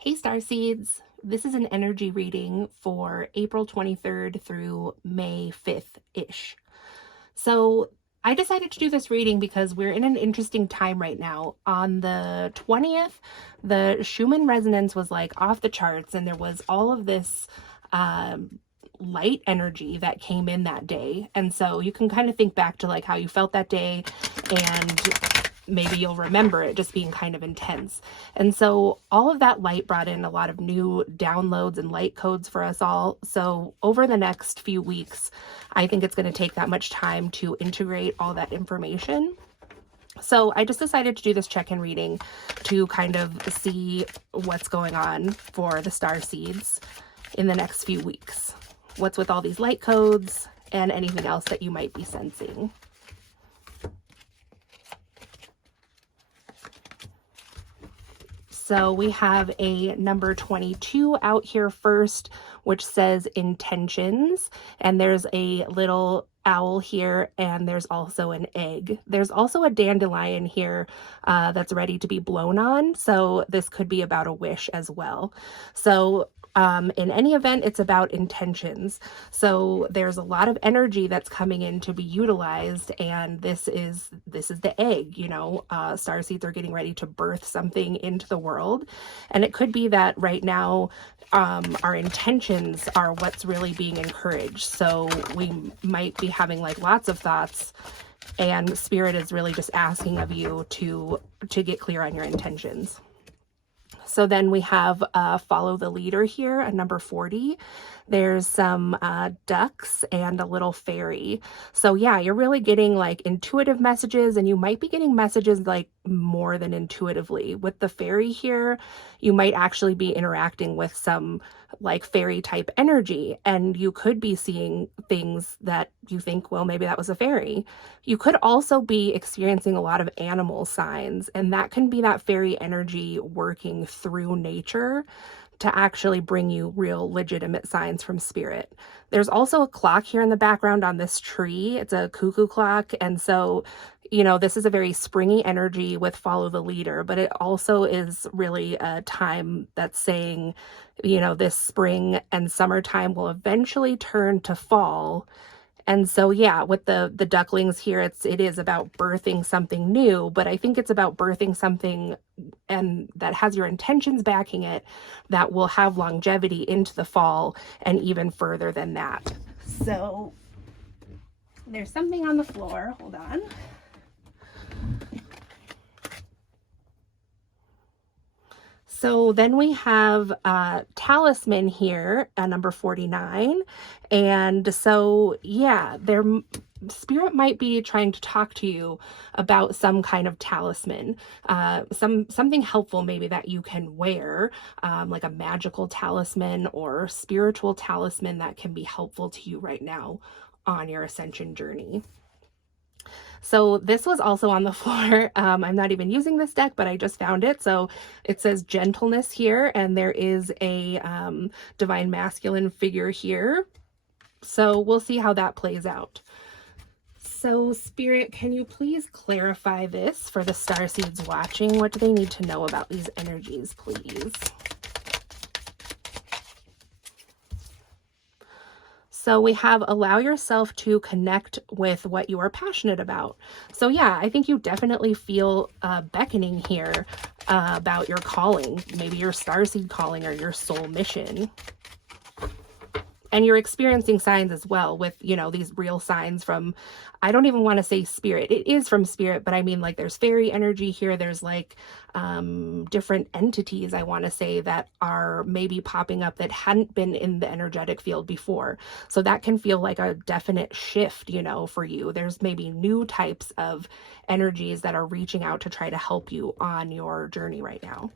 Hey Starseeds, this is an energy reading for April 23rd through May 5th-ish. So I decided to do this reading because we're in an interesting time right now. On the 20th, the Schumann resonance was like off the charts, and there was all of this light energy that came in that day. And so you can kind of think back to like how you felt that day, and maybe you'll remember it just being kind of intense. And so all of that light brought in a lot of new downloads and light codes for us all. So over the next few weeks, I think it's going to take that much time to integrate all that information. So I just decided to do this check-in reading to kind of see what's going on for the star seeds in the next few weeks. What's with all these light codes and anything else that you might be sensing. So we have a number 22 out here first, which says intentions, and there's a little owl here, and there's also an egg. There's also a dandelion here that's ready to be blown on, so this could be about a wish as well. So in any event, it's about intentions. So there's a lot of energy that's coming in to be utilized, and this is the egg. Star seeds are getting ready to birth something into the world, and it could be that right now our intentions are what's really being encouraged. So we might be having like lots of thoughts, and spirit is really just asking of you to get clear on your intentions. So then we have follow the leader here, a number 40. There's some ducks and a little fairy. So yeah, you're really getting like intuitive messages, and you might be getting messages like more than intuitively. With the fairy here, you might actually be interacting with some like fairy type energy, and you could be seeing things that you think, well, maybe that was a fairy. You could also be experiencing a lot of animal signs, and that can be that fairy energy working through nature to actually bring you real legitimate signs from spirit. There's also a clock here in the background on this tree. It's a cuckoo clock, and so this is a very springy energy with follow the leader, but it also is really a time that's saying, this spring and summertime will eventually turn to fall. And so, yeah, with the ducklings here, it is about birthing something new, but I think it's about birthing something and that has your intentions backing it that will have longevity into the fall and even further than that. So there's something on the floor. Hold on. So then we have talisman here at number 49. And so, yeah, spirit might be trying to talk to you about some kind of talisman, something helpful maybe that you can wear, like a magical talisman or spiritual talisman that can be helpful to you right now on your ascension journey. So this was also on the floor. I'm not even using this deck, but I just found it. So it says gentleness here, and there is a divine masculine figure here. So we'll see how that plays out. So Spirit, can you please clarify this for the star seeds watching? What do they need to know about these energies, please? So we have allow yourself to connect with what you are passionate about. So yeah, I think you definitely feel beckoning here about your calling, maybe your starseed calling or your soul mission. And you're experiencing signs as well with, these real signs from, I don't even want to say spirit. It is from spirit, but I mean, like, there's fairy energy here. There's like different entities, I want to say, that are maybe popping up that hadn't been in the energetic field before. So that can feel like a definite shift, for you. There's maybe new types of energies that are reaching out to try to help you on your journey right now.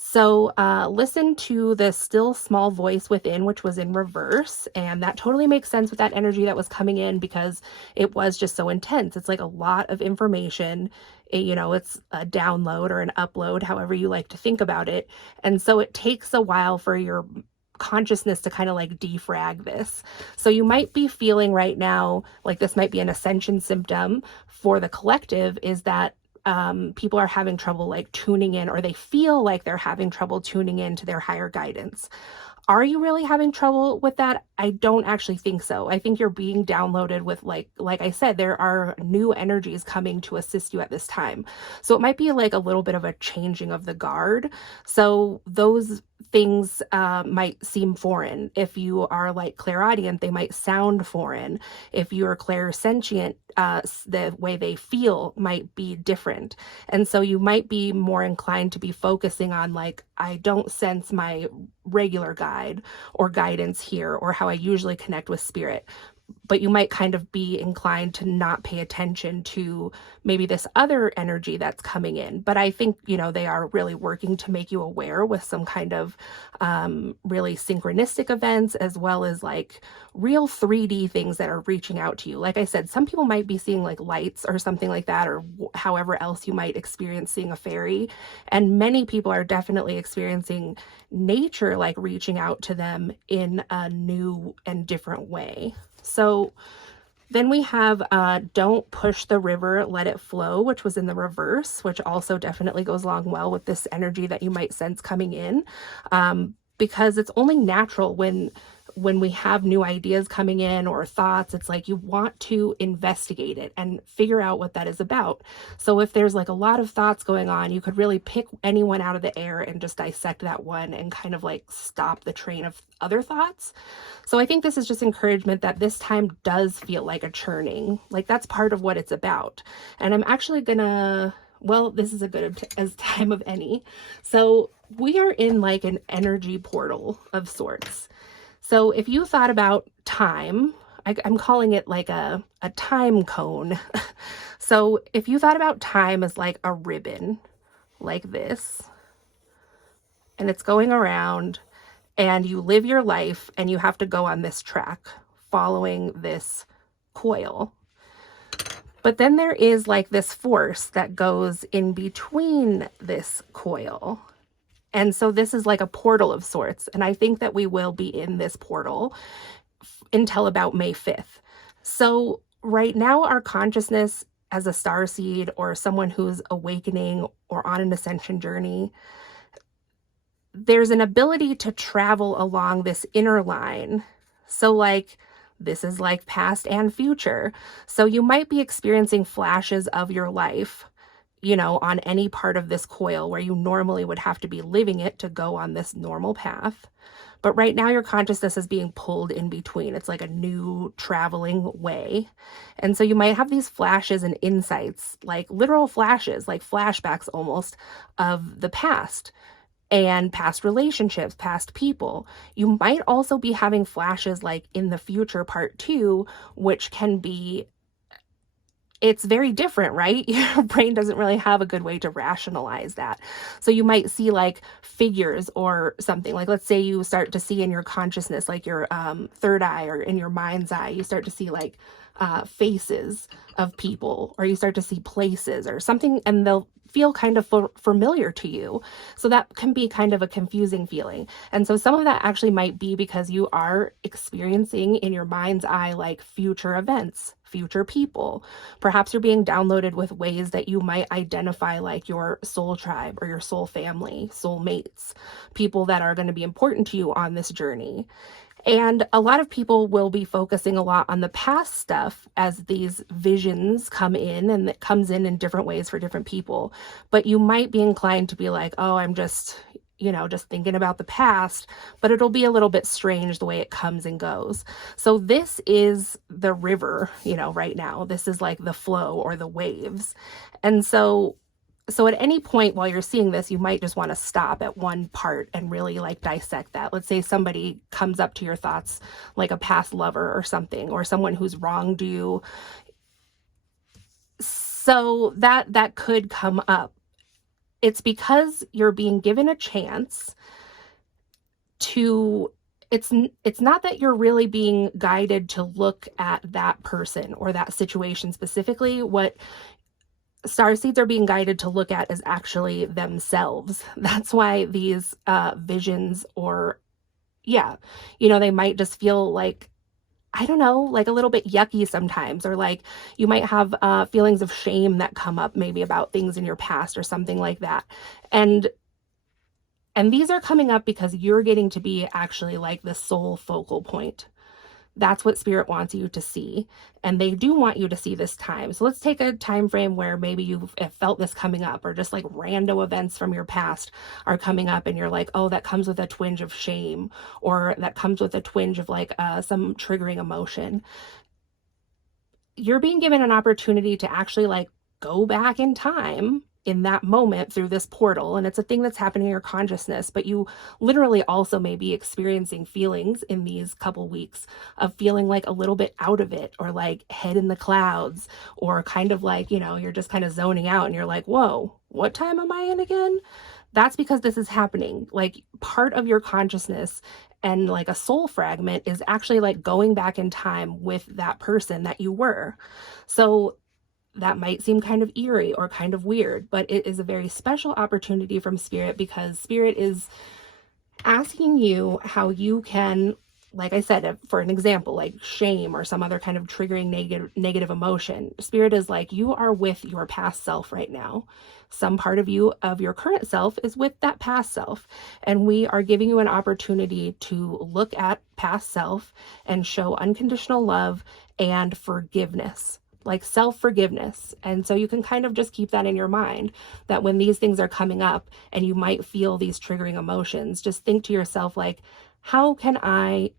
So listen to the still small voice within, which was in reverse. And that totally makes sense with that energy that was coming in because it was just so intense. It's like a lot of information. It's a download or an upload, however you like to think about it. And so it takes a while for your consciousness to kind of like defrag this. So you might be feeling right now like this might be an ascension symptom for the collective, is that people are having trouble like tuning in, or they feel like they're having trouble tuning in to their higher guidance. Are you really having trouble with that? I don't actually think so. I think you're being downloaded with like I said, there are new energies coming to assist you at this time. So it might be like a little bit of a changing of the guard. So those things might seem foreign. If you are like clairaudient, they might sound foreign. If you're clairsentient, the way they feel might be different. And so you might be more inclined to be focusing on like, I don't sense my regular guide or guidance here, or how I usually connect with spirit. But you might kind of be inclined to not pay attention to maybe this other energy that's coming in. But I think, they are really working to make you aware with some kind of really synchronistic events, as well as like real 3D things that are reaching out to you. Like I said, some people might be seeing like lights or something like that, or however else you might experience seeing a fairy. And many people are definitely experiencing nature like reaching out to them in a new and different way. So then we have Don't Push the River, Let It Flow, which was in the reverse, which also definitely goes along well with this energy that you might sense coming in, because it's only natural when we have new ideas coming in or thoughts, it's like you want to investigate it and figure out what that is about. So if there's like a lot of thoughts going on, you could really pick anyone out of the air and just dissect that one and kind of like stop the train of other thoughts. So I think this is just encouragement that this time does feel like a churning. Like that's part of what it's about. And I'm actually gonna, well, this is a good as time of any. So we are in like an energy portal of sorts. So if you thought about time, I'm calling it like a time cone. So if you thought about time as like a ribbon, like this, and it's going around, and you live your life and you have to go on this track following this coil. But then there is like this force that goes in between this coil. And so this is like a portal of sorts. And I think that we will be in this portal until about May 5th. So right now, our consciousness as a starseed or someone who's awakening or on an ascension journey, there's an ability to travel along this inner line. So like, this is like past and future. So you might be experiencing flashes of your life, on any part of this coil where you normally would have to be living it to go on this normal path. But right now your consciousness is being pulled in between. It's like a new traveling way. And so you might have these flashes and insights, like literal flashes, like flashbacks almost of the past and past relationships, past people. You might also be having flashes like in the future part 2, which can be, it's very different, right? Your brain doesn't really have a good way to rationalize that. So you might see like figures or something. Like let's say you start to see in your consciousness, like your third eye or in your mind's eye, you start to see like faces of people, or you start to see places or something, and they'll feel kind of familiar to you. So that can be kind of a confusing feeling. And so some of that actually might be because you are experiencing in your mind's eye like future events, future people. Perhaps you're being downloaded with ways that you might identify like your soul tribe or your soul family, soul mates, people that are going to be important to you on this journey. And a lot of people will be focusing a lot on the past stuff as these visions come in, and it comes in different ways for different people. But you might be inclined to be like, oh, I'm just, just thinking about the past, but it'll be a little bit strange the way it comes and goes. So this is the river, right now. This is like the flow or the waves. And so at any point while you're seeing this, you might just want to stop at one part and really like dissect that. Let's say somebody comes up to your thoughts, like a past lover or something, or someone who's wronged you. So that could come up. It's because you're being given a chance to, it's not that you're really being guided to look at that person or that situation specifically. What starseeds are being guided to look at is actually themselves. That's why these visions, or they might just feel like I don't know, like a little bit yucky sometimes, or like you might have feelings of shame that come up maybe about things in your past or something like that. And these are coming up because you're getting to be actually like the sole focal point. That's what spirit wants you to see, and they do want you to see this time. So let's take a time frame where maybe you've felt this coming up, or just like random events from your past are coming up and you're like, oh, that comes with a twinge of shame, or that comes with a twinge of like some triggering emotion. You're being given an opportunity to actually like go back in time in that moment through this portal, and it's a thing that's happening in your consciousness, but you literally also may be experiencing feelings in these couple weeks of feeling like a little bit out of it, or like head in the clouds, or kind of like, you know, you're just kind of zoning out and you're like, whoa, what time am I in again? That's because this is happening. Like part of your consciousness and like a soul fragment is actually like going back in time with that person that you were. So that might seem kind of eerie or kind of weird, but it is a very special opportunity from spirit, because spirit is asking you how you can, like I said, for an example, like shame or some other kind of triggering negative emotion. Spirit is like, you are with your past self right now. Some part of you, of your current self, is with that past self. And we are giving you an opportunity to look at past self and show unconditional love and forgiveness, like self-forgiveness. And so you can kind of just keep that in your mind, that when these things are coming up and you might feel these triggering emotions, just think to yourself, like, how can I,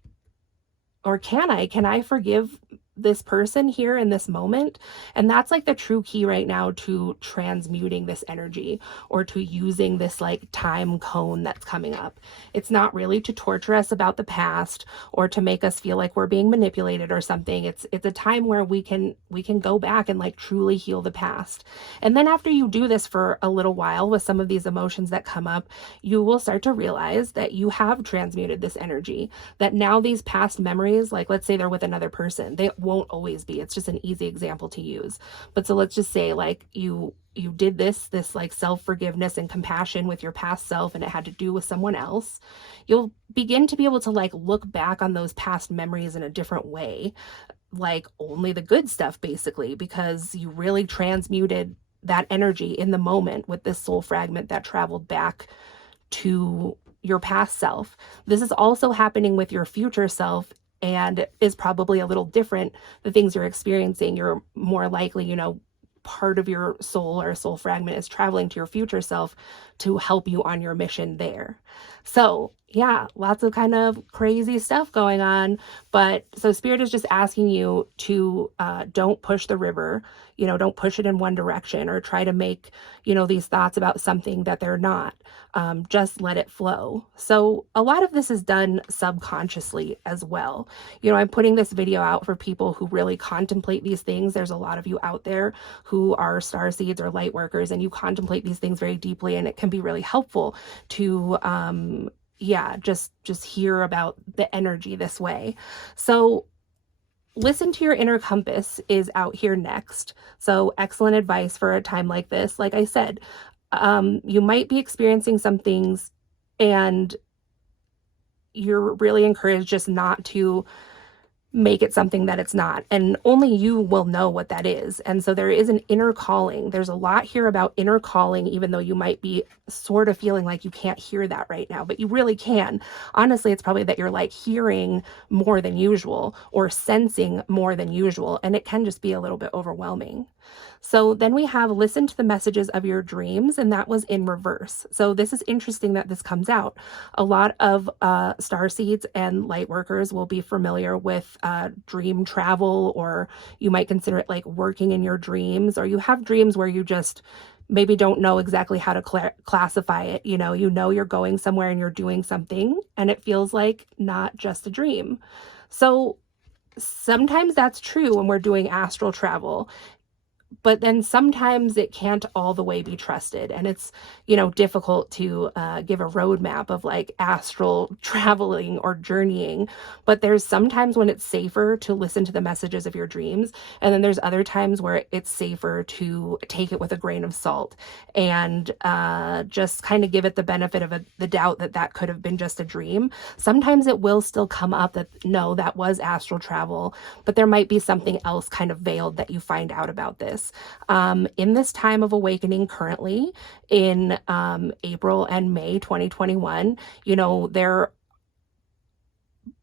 or can I forgive this person here in this moment? And that's like the true key right now to transmuting this energy, or to using this like time cone that's coming up. It's not really to torture us about the past or to make us feel like we're being manipulated or something. It's a time where we can go back and like truly heal the past. And then after you do this for a little while with some of these emotions that come up, you will start to realize that you have transmuted this energy, that now these past memories, like let's say they're with another person, they won't always be. It's just an easy example to use. But so let's just say like you did this like self-forgiveness and compassion with your past self, and it had to do with someone else. You'll begin to be able to like look back on those past memories in a different way, like only the good stuff basically, because you really transmuted that energy in the moment with this soul fragment that traveled back to your past self. This is also happening with your future self, and is probably a little different. The things you're experiencing, you're more likely, you know, part of your soul or soul fragment is traveling to your future self to help you on your mission there. So yeah, lots of kind of crazy stuff going on. But so spirit is just asking you to don't push the river, you know, don't push it in one direction, or try to make, you know, these thoughts about something that they're not. Just let it flow. So a lot of this is done subconsciously as well. You know, I'm putting this video out for people who really contemplate these things. There's a lot of you out there who are star seeds or light workers, and you contemplate these things very deeply, and it can be really helpful to yeah, just hear about the energy this way. So listen to your inner compass is out here next. So excellent advice for a time like this. Like I said, you might be experiencing some things, and you're really encouraged just not to make it something that it's not, and only you will know what that is. And so there is an inner calling. There's a lot here about inner calling, even though you might be sort of feeling like you can't hear that right now, but you really can. Honestly, it's probably that you're like hearing more than usual or sensing more than usual, and it can just be a little bit overwhelming. So then we have listen to the messages of your dreams, and that was in reverse. So this is interesting that this comes out. A lot of star seeds and light workers will be familiar with dream travel, or you might consider it like working in your dreams, or you have dreams where you just maybe don't know exactly how to classify it. You know you're going somewhere and you're doing something, and it feels like not just a dream. So sometimes that's true when we're doing astral travel. but then sometimes it can't all the way be trusted, and it's, you know, difficult to give a roadmap of like astral traveling or journeying. But there's sometimes when it's safer to listen to the messages of your dreams, and then there's other times where it's safer to take it with a grain of salt and just kind of give it the benefit of the doubt that that could have been just a dream. Sometimes it will still come up that no, that was astral travel, but there might be something else kind of veiled that you find out about this. In this time of awakening currently in April and May 2021, you know, there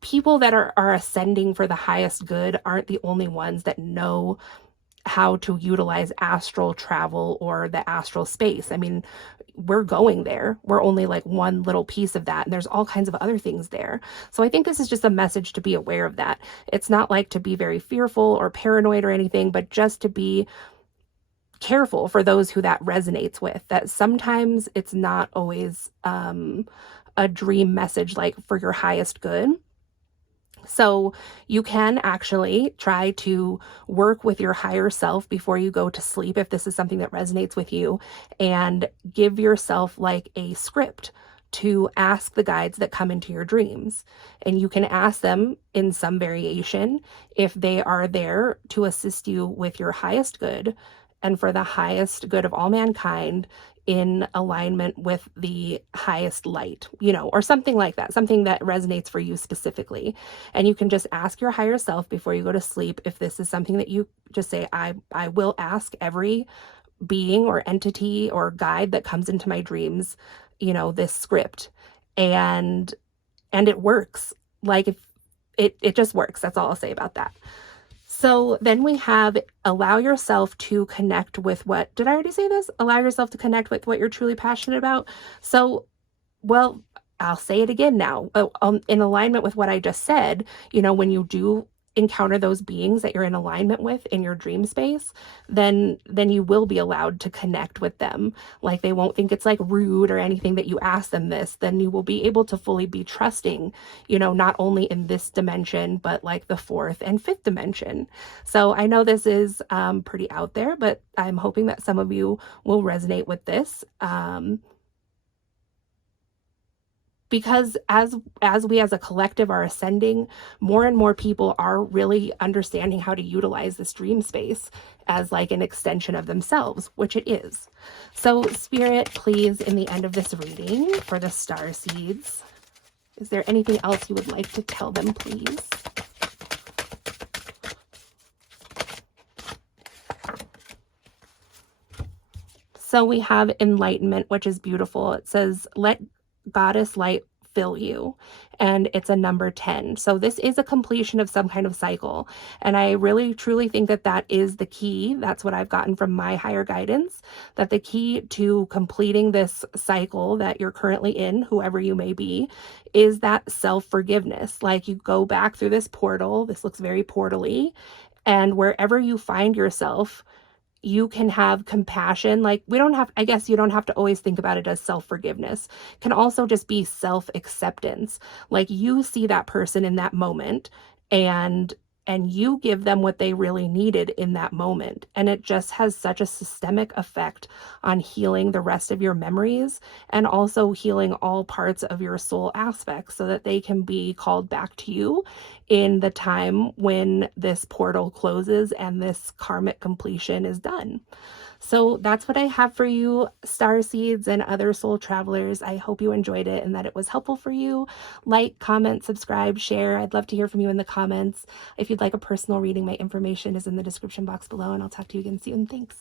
people that are ascending for the highest good aren't the only ones that know how to utilize astral travel or the astral space. I mean, we're going there. We're only like one little piece of that, and there's all kinds of other things there. So I think this is just a message to be aware of that. It's not like to be very fearful or paranoid or anything, but just to be careful for those who that resonates with, that sometimes it's not always a dream message like for your highest good. So you can actually try to work with your higher self before you go to sleep if this is something that resonates with you, and give yourself like a script to ask the guides that come into your dreams. And you can ask them in some variation if they are there to assist you with your highest good and for the highest good of all mankind, in alignment with the highest light, you know, or something like that, something that resonates for you specifically. And you can just ask your higher self before you go to sleep if this is something that you just say, I will ask every being or entity or guide that comes into my dreams, you know, this script. And it works. Like, if it just works. That's all I'll say about that. So then we have allow yourself to connect with what, did I already say this? Allow yourself to connect with what you're truly passionate about. So, well, I'll say it again now. In alignment with what I just said, you know, when you do encounter those beings that you're in alignment with in your dream space, then you will be allowed to connect with them. Like, they won't think it's like rude or anything that you ask them this. Then you will be able to fully be trusting, you know, not only in this dimension, but like the fourth and fifth dimension. So I know this is pretty out there, but I'm hoping that some of you will resonate with this. Because as we as a collective are ascending, more and more people are really understanding how to utilize this dream space as like an extension of themselves, which it is. So Spirit, please, in the end of this reading for the star seeds, is there anything else you would like to tell them, please? So we have enlightenment, which is beautiful. It says, let goddess light fill you, and it's a number 10. So this is a completion of some kind of cycle, and I really truly think that that is the key. That's what I've gotten from my higher guidance, that the key to completing this cycle that you're currently in, whoever you may be, is that self-forgiveness. Like, you go back through this portal. This looks very portal-y, and wherever you find yourself, you can have compassion. Like, I guess you don't have to always think about it as self-forgiveness. It can also just be self-acceptance. Like, you see that person in that moment, and you give them what they really needed in that moment. And it just has such a systemic effect on healing the rest of your memories, and also healing all parts of your soul aspects, so that they can be called back to you in the time when this portal closes and this karmic completion is done. So that's what I have for you, star seeds and other soul travelers. I hope you enjoyed it and that it was helpful for you. Like, comment, subscribe, share. I'd love to hear from you in the comments. If you'd like a personal reading, my information is in the description box below, and I'll talk to you again soon. Thanks.